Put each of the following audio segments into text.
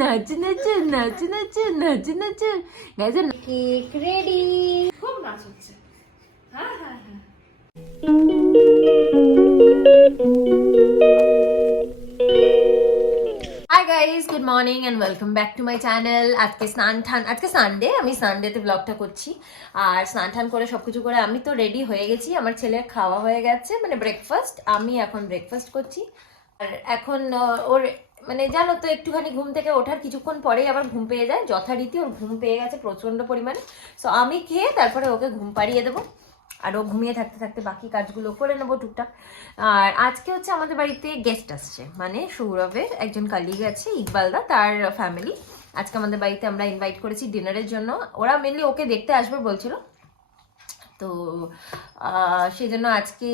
নাচু নাচু নাচু নাচু নাচু নাচু guys cake ready. খুব নাচ হচ্ছে। হ্যাঁ হ্যাঁ হ্যাঁ। Hi guys, good morning and welcome back to my channel. আজকে আজকে সানডে, আমি সানডেতে ব্লগটা করছি। আর স্নান টান করে সবকিছু করে আমি তো রেডি হয়ে গেছি। আমার ছেলের খাওয়া হয়ে গেছে, মানে ব্রেকফাস্ট। আমি এখন ব্রেকফাস্ট করছি। আর এখন ওর মানে জানো তো একটুখানি ঘুম থেকে ওঠার কিছুক্ষণ পরেই আবার ঘুম পেয়ে যায়। যথারীতি ওর ঘুম পেয়ে গেছে প্রচন্ড পরিমাণে। সো আমি খেয়ে তারপরে ওকে ঘুম পাড়িয়ে দেবো, আর ও ঘুমিয়ে থাকতে থাকতে বাকি কাজগুলো করে নেবো টুকটাক। আর আজকে হচ্ছে আমাদের বাড়িতে গেস্ট আসছে, মানে সৌরভের একজন কালিগ আছে, ইকবালদা, তার ফ্যামিলি আজকে আমাদের বাড়িতে আমরা ইনভাইট করেছি ডিনারের জন্য। ওরা মেনলি ওকে দেখতে আসবে বলছিল, তো সেই জন্য আজকে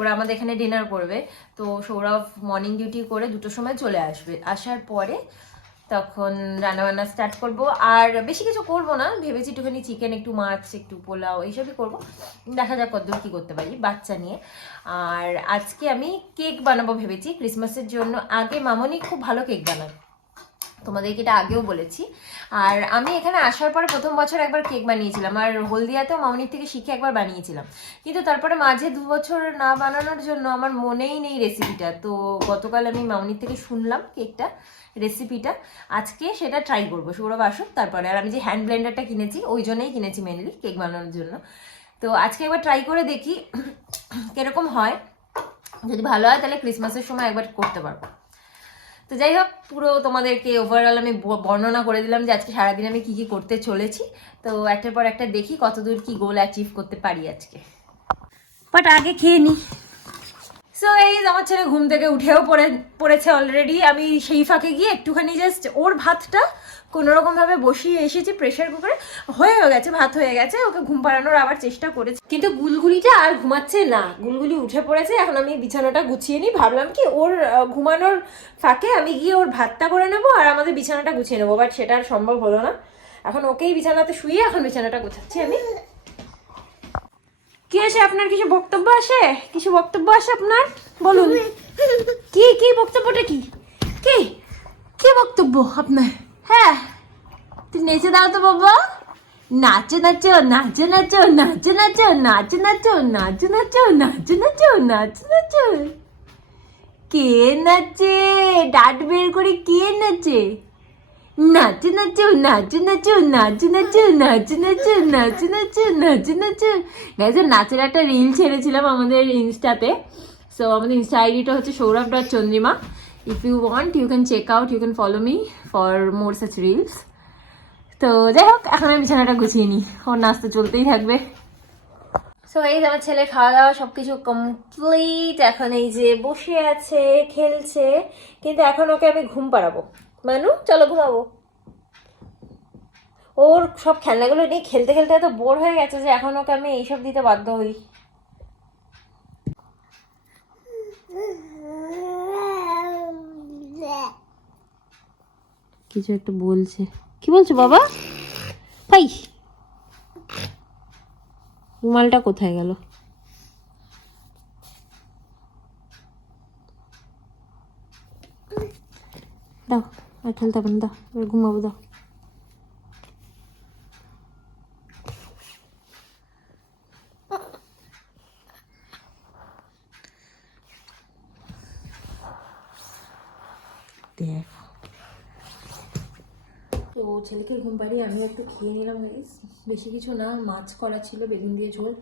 ওরা আমাদের এখানে ডিনার করবে। তো সৌরভ মর্নিং ডিউটি করে 2টোর সময় চলে আসবে। আসার পরে তখন রান্নাবান্না স্টার্ট করব। আর বেশি কিছু করব না, ভেবেছি একটুখানি চিকেন, একটু মাছ, একটু পোলাও এইসবই করব। দেখা যাক কতদূর কী করতে পারি বাচ্চা নিয়ে। আর আজকে আমি কেক বানাবো ভেবেছি ক্রিসমাসের জন্য। আগে মামনি খুব ভালো কেক বানায়, তোমাদেরকে এটা আগেও বলেছি। আর আমি এখানে আসার পরে প্রথম বছর একবার কেক বানিয়েছিলাম, আর হলদিয়াতেও মামনির থেকে শিখে একবার বানিয়েছিলাম। কিন্তু তারপরে মাঝে 2 বছর না বানানোর জন্য আমার মনেই নেই রেসিপিটা। তো গতকাল আমি মামনির থেকে শুনলাম কেকটা রেসিপিটা, আজকে সেটা ট্রাই করবো। সৌরভ আসুক তারপরে। আর আমি যে হ্যান্ড ব্লেন্ডারটা কিনেছি ওই জন্যই কিনেছি মেনলি কেক বানানোর জন্য। তো আজকে একবার ট্রাই করে দেখি কিরকম হয়। যদি ভালো হয় তাহলে ক্রিসমাসের সময় একবার করতে পারবো। তো যাই হোক, পুরো তোমাদেরকে ওভারঅল আমি বর্ণনা করে দিলাম যে আজকে সারাদিন আমি কি কি করতে চলেছি। তো একটার পর একটা দেখি কতদূর কি গোল অ্যাচিভ করতে পারি আজকে। বাট আগে খেয়ে নি। সো এই আমার ছেলে ঘুম থেকে উঠেও পড়েছে অলরেডি। আমি সেই ফাঁকে গিয়ে একটুখানি জাস্ট ওর ভাতটা কোনোরকমভাবে বসিয়ে এসেছি প্রেশার কুকারে। হয়ে গেছে, ভাত হয়ে গেছে। ওকে ঘুম পাড়ানোর আবার চেষ্টা করেছি, কিন্তু গুলগুলিটা আর ঘুমাচ্ছে না। গুলগুলি উঠে পড়েছে। এখন আমি বিছানাটা গুছিয়ে নিই। ভাবলাম কি ওর ঘুমানোর ফাঁকে আমি গিয়ে ওর ভাতটা করে নেবো আর আমাদের বিছানাটা গুছিয়ে নেবো, বাট সেটা আর সম্ভব হলো না। এখন ওকেই বিছানাতে শুয়ে এখন বিছানাটা গোছাচ্ছি আমি। কি আসে আপনার? কিছু বক্তব্য আসে? কিছু বক্তব্য আসে আপনার? বলুন। কি কি বক্তব্যটা? কি কি কি বক্তব্য আপনার? হ্যাঁ, তুই নেচে দাও তো বাবা। নাচো নাচো নাচো নাচো নাচো নাচো নাচো নাচো নাচো নাচো নাচো নাচো নাচো নাচো। কে নাচে? ডাট বের করে কে নাচে? নাচো নাচো নাচো নাচো নাচো নাচো নাচো নাচো নাচো নাচো নাচো নাচো। গাইজ, নাচের একটা রিল ছেড়েছিলাম আমাদের ইনস্টাতে। সো আমাদের ইনস্টা আইডিটা হচ্ছে সৌরভ.চন্দ্রিমা। If you want you can check out, you can follow me for more such reels. তো যাই হোক, এখন আমি বিছানাটা গুছিয়ে নিই, ওর নাচতে চলতেই থাকবে। সো এই যে আমার ছেলে খাওয়া দাওয়া সবকিছু কমপ্লিট। এখন এই যে বসে আছে, খেলছে। কিন্তু এখন ওকে আমি ঘুম পাড়াবো। মানু, চলো ঘুমাবো। ওর সব খেলনাগুলো নিয়ে খেলতে খেলতে এত বোর হয়ে গেছে যে এখন ওকে আমি এইসব দিতে বাধ্য হই। কিছু একটা বলছে। কি বলছো বাবা? ভাই, রুমালটা কোথায় গেল? দাও, আর খেলতে হবে না, দাও, এবার ঘুমাবো, দাও। দেখ, তো ছেলেকে ঘুম পাড়িয়ে আমি একটু খেয়ে নিলাম। বেশি কিছু না, মাছ করা ছিল বেগুন দিয়ে ঝোল,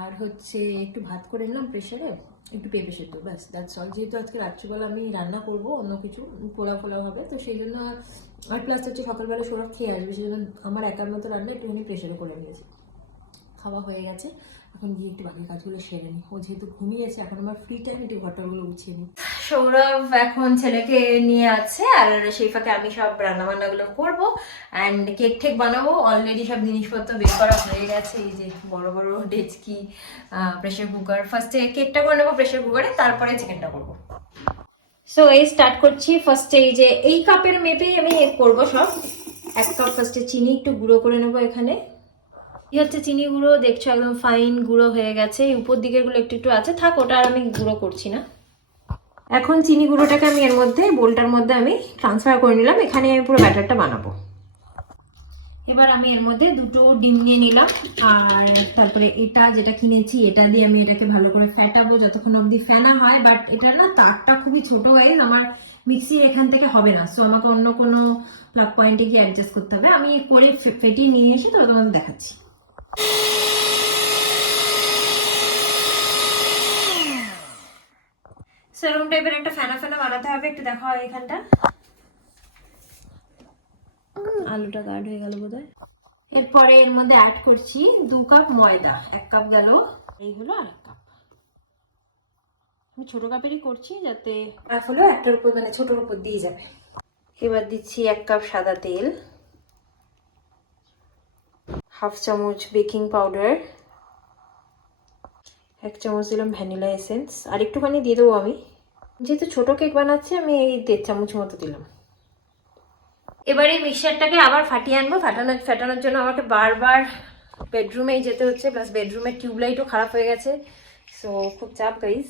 আর হচ্ছে একটু ভাত করে নিলাম প্রেশারে, একটু পেঁপে সেদ্ধ, ব্যাস, দ্যাটস অল। যেহেতু আজকে রাত্রিবেলা আমি রান্না করবো অন্য কিছু, পোলাও ফোলাও হবে, তো সেই জন্য। আর প্লাস হচ্ছে সকালবেলা সৌরভ খেয়ে আসবে, সেই জন্য আমার একার মতো রান্না একটুখানি প্রেশারে করে নিয়েছি। খাওয়া হয়ে গেছে, এখন গিয়ে একটু বাকি কাজগুলো সেরে নিই। ও যেহেতু ঘুমিয়েছে, এখন আমার ফ্রি টাইম একটু ঘরটাগুলো গুছিয়ে নিই। সৌরভ এখন ছেলেকে নিয়ে আছে, আর সেই ফাঁকে আমি সব রান্নাবান্নাগুলো করবো অ্যান্ড কেক ঠেক বানাবো। অলরেডি সব জিনিসপত্র বের করা হয়ে গেছে। এই যে বড় বড় ডেচকি, প্রেশার কুকার। ফার্স্টে কেকটা করে নেবো প্রেশার কুকারে, তারপরে চিকেনটা করবো। সো এই স্টার্ট করছি। ফার্স্টে এই যে এই কাপের মেপেই আমি করবো সব। 1 কাপ ফার্স্টে চিনি একটু গুঁড়ো করে নেবো এখানে। এই হচ্ছে চিনি গুঁড়ো, দেখছো একদম ফাইন গুঁড়ো হয়ে গেছে। উপর দিকের গুলো একটু একটু আছে, থাক, ওটা আর আমি গুঁড়ো করছি না। এখন চিনি গুঁড়োটাকে আমি এর মধ্যে বোলটার মধ্যে আমি ট্রান্সফার করে নিলাম। এখানে আমি পুরো ব্যাটারটা বানাবো। এবার আমি এর মধ্যে দুটো ডিম নিয়ে নিলাম, আর তারপরে এটা যেটা কিনেছি এটা দিয়ে আমি এটাকে ভালো করে ফ্যাটাবো যতক্ষণ অবধি ফেনা হয়। বাট এটা না তারটা খুবই ছোট গাইস, আমার মিক্সির এখান থেকে হবে না, সো আমাকে অন্য কোনো প্লাগ পয়েন্টে গিয়ে অ্যাডজাস্ট করতে হবে। আমি করে ফেটিয়ে নিয়ে এসে তবে তোমাদের দেখাচ্ছি। সেরকম টাইপের একটা ফেনা ফেনা বানাতে হবে, একটু দেখা হয় এখানটা। আলুটা গাঢ় হয়ে গেল বোধহয়। এরপরে এর মধ্যে অ্যাড করছি 2 কাপ ময়দা। 1 কাপ গেল, এই হলো আরেক কাপ। আমি ছোট কাপেরই করছি যাতে এক হলো একটার উপর মানে ছোটর উপর দিয়ে যাবে। এবার দিচ্ছি 1 কাপ সাদা তেল, হাফ চামচ বেকিং পাউডার, 1 চামচ দিলাম ভ্যানিলা এসেন্স, আর একটুখানি দিয়ে দেবো আমি, যেহেতু ছোট কেক বানাচ্ছি আমি এই 1.5 চামচ মতো দিলাম। এবার এই মিক্সচারটাকে আবার ফাটিয়ে আনবো। ফাটানোর জন্য আমাকে বারবার বেডরুমেই যেতে হচ্ছে, প্লাস বেডরুমের টিউবলাইটও খারাপ হয়ে গেছে, সো খুব চাপ গাইস।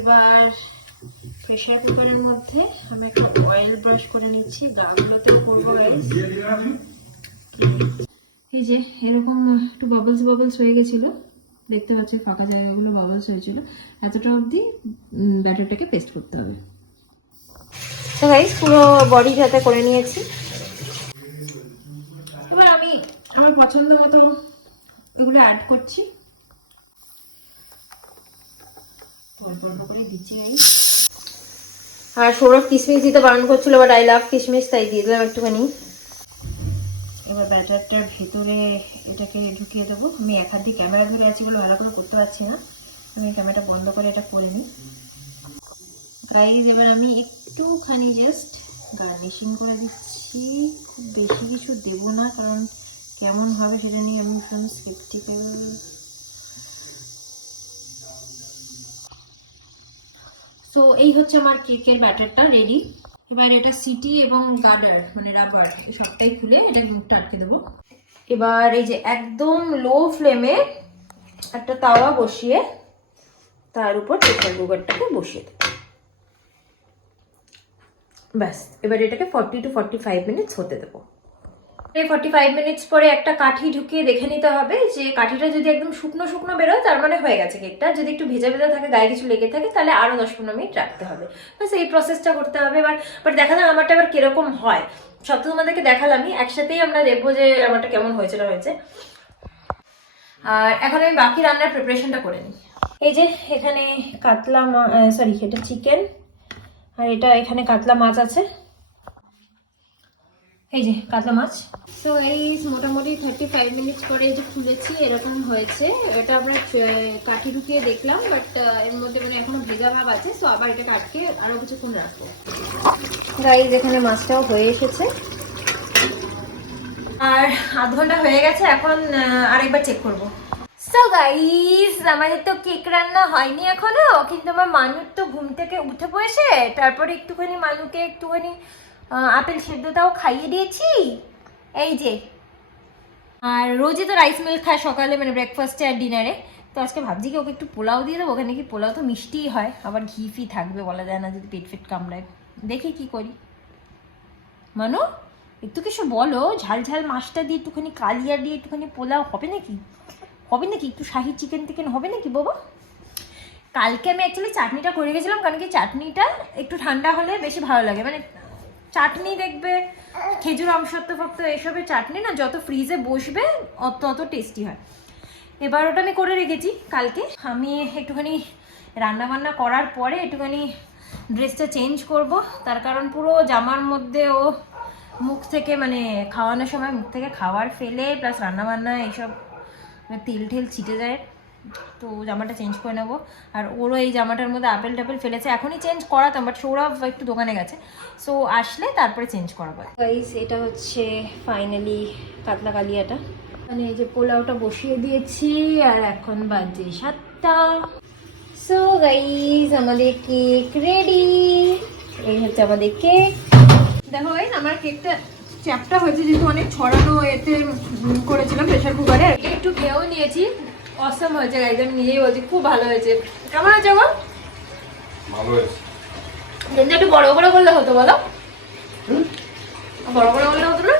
এবার প্রেসার কুকারের মধ্যে আমি একটা অয়েল ব্রাশ করে নিচ্ছি, গাগুলোতে করবো গাইস। এই যে এরকম একটু বাবলস হয়ে গেছিল, দেখতে পাচ্ছি ফাঁকা জায়গাগুলো বাবলস হয়েছিল, এতটা অবধি ব্যাটারটাকে পেস্ট করতে হবে। তো গাইস পুরো বডি যাতে করে নিয়েছি। এবার আমি আমার পছন্দ মতো এগুলো অ্যাড করছি, অল্প অল্প করে দিচ্ছি গাইস। আর সৌরভ কিশমিশ দিতে বারণ করছিল, বাট আই লাভ কিশমিশ, তাই দিয়ে দিলাম একটুখানি। এবার ব্যাটারটার ভিতরে এটাকে ঢুকিয়ে দেবো। আমি এক হাত দিয়ে ক্যামেরা ধরে আছি বলে ভালো করে করতে পারছি না, আমি ক্যামেরাটা বন্ধ করে এটা করে নিই গাইজ। এবার আমি একটুখানি জাস্ট গার্নিশিং করে দিচ্ছি, খুব বেশি কিছু দেবো না, কারণ কেমন হবে সেটা নিয়ে আমি ভীষণ স্কেপটিক্যাল। তো এই হচ্ছে আমার কেকের ব্যাটারটা রেডি। এবার এটা সিটি এবং গার্ডার মানে রাবার সবটাই খুলে এটা মুখটা আটকে দেবো। এবার এই যে একদম লো ফ্লেমে একটা তাওয়া বসিয়ে তার উপর প্রেসার কুকারটাকে বসিয়ে দেবো। ব্যাস, এবার এটাকে 40 to 45 মিনিটস হতে দেবো। এই 45 মিনিটস পরে একটা কাঠি ঢুকিয়ে দেখে নিতে হবে যে কাঠিটা যদি একদম শুকনো শুকনো বেরোয় তার মানে হয়ে গেছে কেকটা। যদি একটু ভেজা ভেজা থাকে, গায়ে কিছু লেগে থাকে, তাহলে আরো 10-15 মিনিট রাখতে হবে। ব্যাস এই প্রসেসটা করতে হবে। এবার বাট দেখা যাক আমারটা এবার কিরকম হয়। সব তো তোমাদেরকে দেখালামই, একসাথেই আমরা দেখবো যে আমারটা কেমন হয়েছে না হয়েছে। আর এখন আমি বাকি রান্নার প্রিপারেশনটা করে নিই। এই যে এখানে কাতলা সরি এটা চিকেন, আর এটা এখানে কাতলা মাছ আছে, এই যে কাতলা মাছ। তো এই মোটামুটি 35 মিনিটস পরে যে খুলেছি এরকম হয়েছে। এটা আমরা কাঠি ঢুকিয়ে দেখলাম, বাট এর মধ্যে মানে এখনো ভেজা ভাব আছে, তো আবার এটা কাটকে আরো কিছুক্ষণ রাখবো। গাইজ এখানে মাছটাও হয়ে এসেছে, আর আধ ঘন্টা হয়ে গেছে। এখন আরেকবার চেক করবো। সো গাইস আমাদের তো কেক রান্না হয়নি এখনো, কিন্তু আমার মানুর তো ঘুম থেকে উঠে পড়েছে, তারপরে একটুখানি মানুকে একটুখানি আপেল সেদ্ধটাও খাইয়ে দিয়েছি এই যে। আর রোজই তো রাইস মিল্ক খায় সকালে, মানে ব্রেকফাস্টে আর ডিনারে, তো আজকে ভাবছি কি ওকে একটু পোলাও দিয়ে দেবো। ওখানে কি পোলাও তো মিষ্টিই হয়, আবার ঘি ফি থাকবে, বলা যায় না যদি পেট ফেট কামড়ায়। দেখি কি করি। মানু একটু কিছু বলো, ঝাল ঝাল মাছটা দিয়ে একটুখানি কালিয়া দিয়ে একটুখানি পোলাও হবে নাকি? হবে নাকি একটু শাহি চিকেন টিকেন হবে নাকি বাবা? কালকে আমি অ্যাকচুয়ালি চাটনিটা করে গেছিলাম, কারণ কি চাটনিটা একটু ঠান্ডা হলে বেশি ভালো লাগে। মানে চাটনি দেখবে খেজুর আমসত্ত্ব ফক্ত এসবের চাটনি না যত ফ্রিজে বসবে তত টেস্টি হয়। এবার ওটা আমি করে রেখেছি কালকে। আমি একটুখানি রান্না বান্না করার পরে একটুখানি ড্রেসটা চেঞ্জ করব, তার কারণ পুরো জামার মধ্যে ও মুখ থেকে মানে খাওয়ানোর সময় মুখ থেকে খাবার ফেলে, প্লাস রান্নাবান্না এইসব তেল ঠেল ছিটে যায়, তো জামাটা চেঞ্জ করে নেবো। আর ওরও এই জামাটার মধ্যে আপেল টাপেল ফেলেছে, এখনই চেঞ্জ করাতাম, বাট সৌরভ একটু দোকানে গেছে, সো আসলে তারপরে চেঞ্জ করাবো। গাইস এটা হচ্ছে ফাইনালি কাতলা কালিয়াটা, মানে এই যে পোলাওটা বসিয়ে দিয়েছি, আর এখন বাজে 7টা। সো গাইস আমাদের কেক রেডি। এই হচ্ছে আমাদের কেক। দেখো গাইস আমার কেকটা চ্যাপটা হয়েছে যেহেতু অনেক ছড়ানো এতে করেছিলাম প্রেশার কুকারে। একটু খেয়েও নিয়েছি, অসম হয়েছে গাইজ, আমি নিজেই বলছি খুব ভালো হয়েছে। কেমন হয়েছে গো? ভালো হয়েছে। কিন্তু একটু বড় করে করলে হতো বলো, বড় করে করলে হতো না?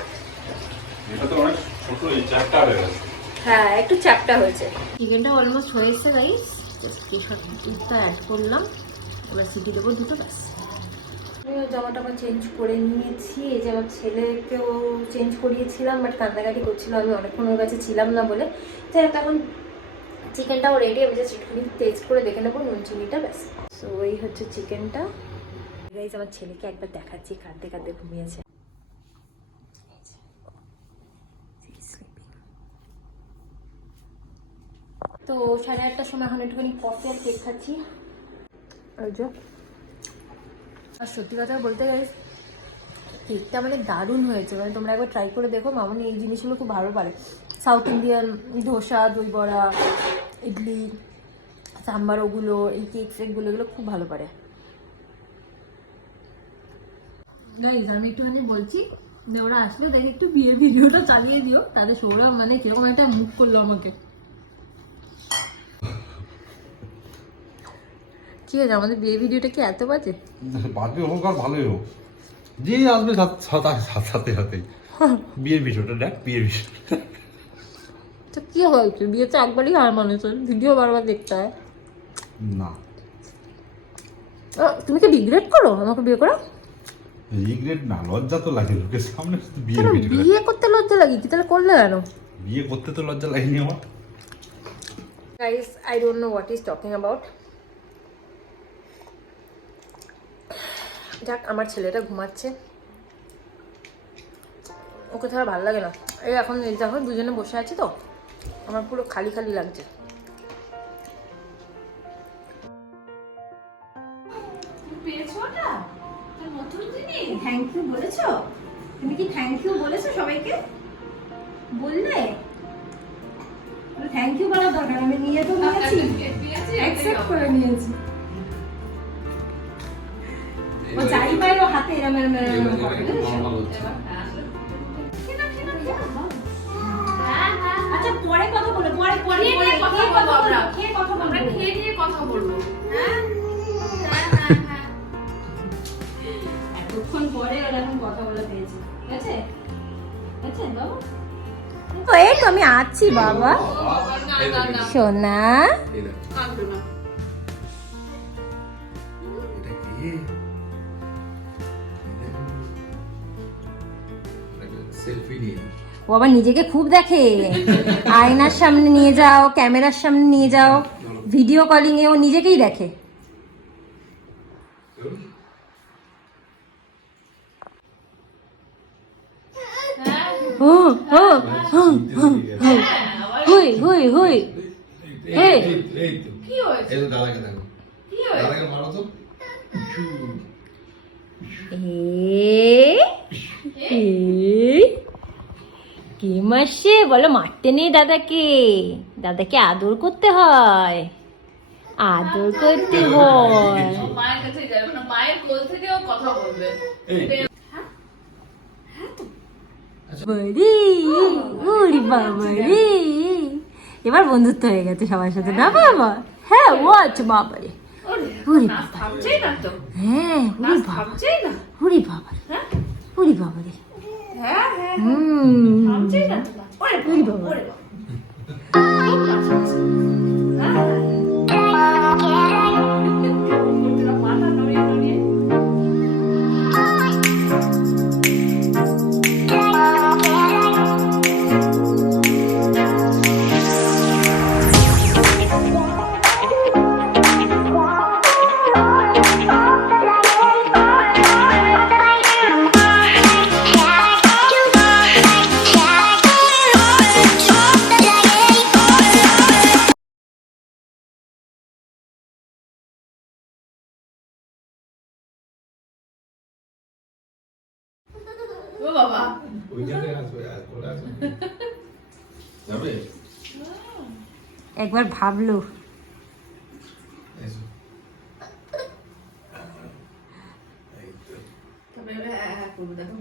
এটা তো অনেক ছোট, এই চ্যাপটা হয়ে গেছে। হ্যাঁ একটু চ্যাপটা হয়েছে। চিকেনটা অলমোস্ট হয়ে এসছে গাইস, জাস্ট দুধটা অ্যাড করলাম, এবার সিটি দেবো দুটো, ব্যাস। আমিও জামাটা আবার চেঞ্জ করে নিয়েছি। এই যে আমার ছেলেকেও চেঞ্জ করিয়েছিলাম, বাট কান্নাকাটি করছিল, আমি অনেকক্ষণ ওর কাছে ছিলাম না বলে। তাই তখন চিকেনটাও রেডি, আমি জাস্ট একটুখানি টেস্ট করে দেখে নেবো নুন চিনিটা, ব্যাস। সো এই হচ্ছে চিকেনটা গাইস। আমার ছেলেকে একবার দেখাচ্ছি, কাঁদতে কাঁদতে ঘুমিয়েছে। তো 8:30টার সময় এখন একটুখানি কফি আর কেক খাচ্ছি। আর সত্যি কথা বলতে গেলে কেকটা মানে দারুণ হয়েছে, মানে তোমরা একবার ট্রাই করে দেখো। মামনি এই জিনিসগুলো খুব ভালো পারে, সাউথ ইন্ডিয়ান ধোসা, দই বড়া, ইডলি, সাম্বার, ওগুলো, এই কেক ফেকগুলো, এগুলো খুব ভালো পারে। গাইজ আমি একটুখানি বলছি যে ওরা আসলে দেখে একটু বিয়ের ভিডিওটা চালিয়ে দিও, তাহলে সৌরভ মানে কিরকম একটা মুখ করলো আমাকে। কি হয়েছে, আমাদের বিয়ে ভিডিওটা কি এত বাজে? বাজে হোক আর ভালোই হোক, যে আসবে সাথে সাথেই বিয়ের ভিডিওটা দেখ, বিয়ের ভিডিও। তো কি হয়েছে, বিয়েতে একবারই আর মানুষের ভিডিও বারবার দেখতে হয় না। তুমি কি রিগ্রেট করো আমাকে বিয়ে করো? রিগ্রেট না, লজ্জা তো লাগে লোকের সামনে শুধু বিয়ের কেন ভিডিও। বিয়ে করতে লজ্জা লাগে কি, তাহলে করলে কেন? বিয়ে করতে তো লজ্জা লাগেনি আমার। Guys I don't know what is talking about. যাক, আমার ছেলেটা ঘুমাচ্ছে, ওকে ছাড়া ভালো লাগে না। এই এখন এই দেখো দুজনে বসে আছি তো, আমার পুরো খালি খালি লাগছে। পেয়েছো ওটা? তোর নতুন জিনিস? থ্যাংক ইউ বলেছো? তুমি কি থ্যাংক ইউ বলেছো সবাইকে? বললে থ্যাংক ইউ বলার দরকার, আমি নিয়ে তো নিয়েছি, অ্যাকসেপ্ট করে নিয়েছি। ও যাই পায় ও হাতে এরম এরম এরম করে, বুঝেছো? আচ্ছা পরে কথা বলো, পরে পরে খেয়ে নিয়ে কথা খেয়ে বলবো আমরা। খেয়ে কথা বলবো। আমরা খেয়ে নিয়ে কথা বলবো। হ্যাঁ? এতক্ষণ পরে ওরা এখন কথা বলে পেয়েছে, ঠিক আছে? ঠিক আছে বাবা? এই তো আমি আছি বাবা, সোনা। কাঁদবে না। ও আবার নিজেকে খুব দেখে, আয়নার সামনে নিয়ে যাও, ক্যামেরার সামনে নিয়ে যাও, ভিডিও কলিং এ ও নিজেকেই দেখে। ও ও হুই হুই হুই। এই কি হয়েছে? দাদাকে দেখো, কি হয়েছে? দাদাকে মারো তো। কে মাসে বলো, মারতে নেই দাদাকে, দাদাকে আদর করতে হয়, আদর করতে হয়। ও মায়ের কাছে যাবে না, মায়ের কোল থেকেও কথা বলবে। বাড়ি, ওরে বাবা রে, এবার বন্ধুত্ব হয়ে গেছে সবার সাথে না বাবা? হ্যাঁ ও আছে বাবা রে, ওরে নাচ বাবা, থামছেই না তো। হ্যাঁ ওরে নাচ বাবা, থামছেই না। ওরে বাবা রে, হ্যাঁ? ওরে বাবা রে, হ্যাঁ, হ্যাঁ। থামছেই না তো। ওরে ওরে বাবা, বাবা। ওরে বাবা। খুব নাচ হচ্ছে। হ্যাঁ? মাথা নড়িয়ে নড়িয়ে। ও বাবা। যাবে? একবার ভাবলো। তবে হ্যাঁ হ্যাঁ করবো দেখো।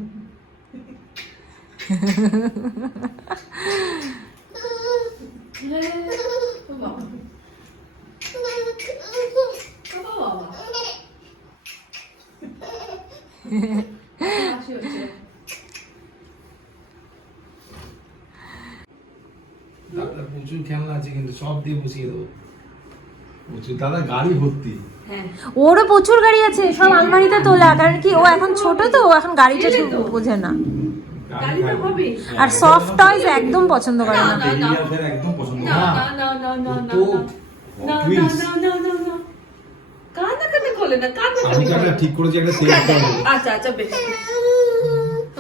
দাদা প্রচুর খেলনা আছে কিন্তু সব দিয়ে বসিয়ে দেবো প্রচুর দাদা গাড়ি ভর্তি ওরও প্রচুর গাড়ি আছে, সব আলমারিতে তোলা, কারণ কি ও এখন ছোট তো, ও এখন গাড়িটা ঠিক বোঝে না। গাড়ি তো হবে আর সফট টয়স একদম পছন্দ করে না। একদম পছন্দ না তো টুইলস কান্না করলে না, কান্না আমি তো একটা ঠিক করেছি একটা সেট করব আচ্ছা আচ্ছা বেশ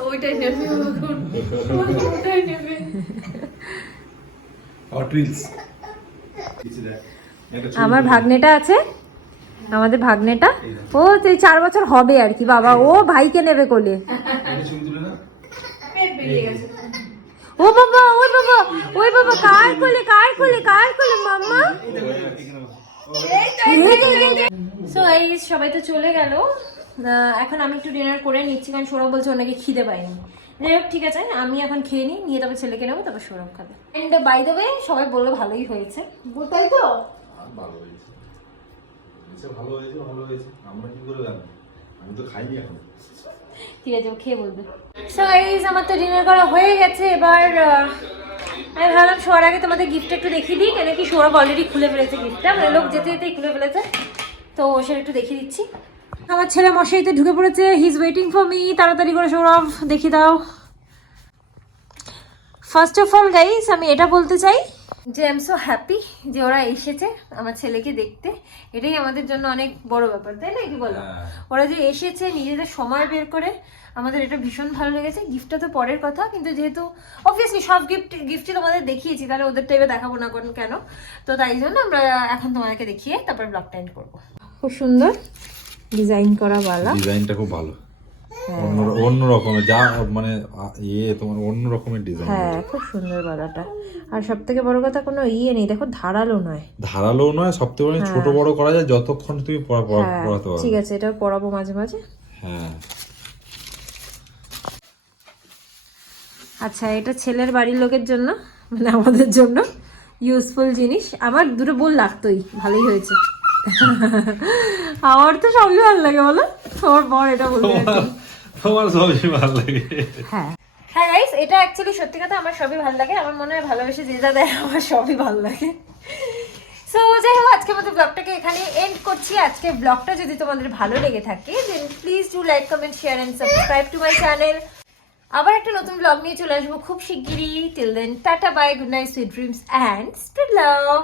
ওইটাই নেবে ওইটাই নেবে আর টুইলস আমার ভাগ্নেটা আছে, আমাদের ভাগ্নেটা, ও 4 বছর হবে আর কি বাবা, ও ভাইকে নেবে কোলে। ছবি তুলে না পেট বেরিয়ে গেছে। ও বাবা, ওই বাবা, ওই বাবা, কার কোলে, কার কোলে, কার কোলে মাম্মা। সো এই সবাই তো চলে গেল, এখন আমি একটু ডিনার করে নিচ্ছি, কারণ সৌরভ বলছে ওনাকে খিদে পায়নি। যাই হোক ঠিক আছে, আমি এখন খেয়ে নিই, নিয়ে তবে ছেলেকে নেবো, তারপর সৌরভ খাবে। এন্ড বাই দ্য ওয়ে সবাই বললো ভালোই হয়েছে, তাই তো? ভালো হয়েছে, ভালো হয়েছে, ভালো হয়েছে। আমরা কি করে জানবো, আমি তো খাইনি এখন। ঠিক আছে, ও খেয়ে বলবে। সো গাইস আমার তো ডিনার করা হয়ে গেছে, এবার আমি ভাবলাম শোয়ার আগে তোমাদের গিফট একটু দেখিয়ে দিই, কেন কি সৌরভ অলরেডি খুলে ফেলেছে গিফটটা, মানে লোক যেতে যেতেই খুলে ফেলেছে, তো সেটা একটু দেখিয়ে দিচ্ছি। আমার ছেলে মশাইতে ঢুকে পড়েছে, he is waiting for me, তাড়াতাড়ি করে সৌরভ দেখিয়ে দাও। ফার্স্ট অফ অল গাইস আমি এটা বলতে চাই যে আই এম সো হ্যাপি যে ওরা এসেছে আমার ছেলেকে দেখতে, এটাই আমাদের জন্য অনেক বড় ব্যাপার, তাই না কি বলো? ওরা যে এসেছে নিজেদের সময় বের করে, আমাদের এটা ভীষণ ভালো লেগেছে। গিফটটা তো পরের কথা, কিন্তু যেহেতু অবভিয়াসলি সব গিফটই তোমাদের দেখিয়েছি, তাহলে ওদের টাইপে দেখাবো না কেন, তো তাই জন্য আমরা এখন তোমাদেরকে দেখিয়ে তারপর ব্লগটা এন্ড করবো। খুব সুন্দর ডিজাইন করা বালা, ডিজাইনটা খুব ভালো, অন্য রকমের, যা মানে তোমার অন্য রকমের ডিজাইন। হ্যাঁ খুব সুন্দর বালাটা, আর সব থেকে বড় কথা কোনো নেই, দেখো ধারালো নয়, ধারালো নয়, সবথেকে বড় ছোট বড় করা যায় যতক্ষণ তুমি পড়াতে পারো। ঠিক আছে, এটা পরাবো মাঝে মাঝে। হ্যাঁ আচ্ছা, এটা ছেলের বাড়ির লোকের জন্য, মানে আমাদের জন্য ইউজফুল জিনিস। আমার দুটো বোল লাগতোই, ভালোই হয়েছে। আমার তো সবই ভালো লাগে বলো, তোমার বর এটা বলতে গেছে। তোমার সবই ভালো লাগে। হ্যাঁ হ্যাঁ গাইস, এটা অ্যাকচুয়ালি সত্যি কথা, আমার সবই ভালো লাগে, আমার মনে হয় ভালোবেসে যে যা দেয় আমার সবই ভালো লাগে। সো যাই হোক, আজকের মতো ব্লগটাকে এখানে এন্ড করছি। আজকে ব্লগটা যদি তোমাদের ভালো লেগে থাকে then please do like, comment, share and subscribe to my channel. আবার একটা নতুন ব্লগ নিয়ে চলে আসবো খুব শিগগিরই। Till then tata, bye, good night, sweet dreams and spread love.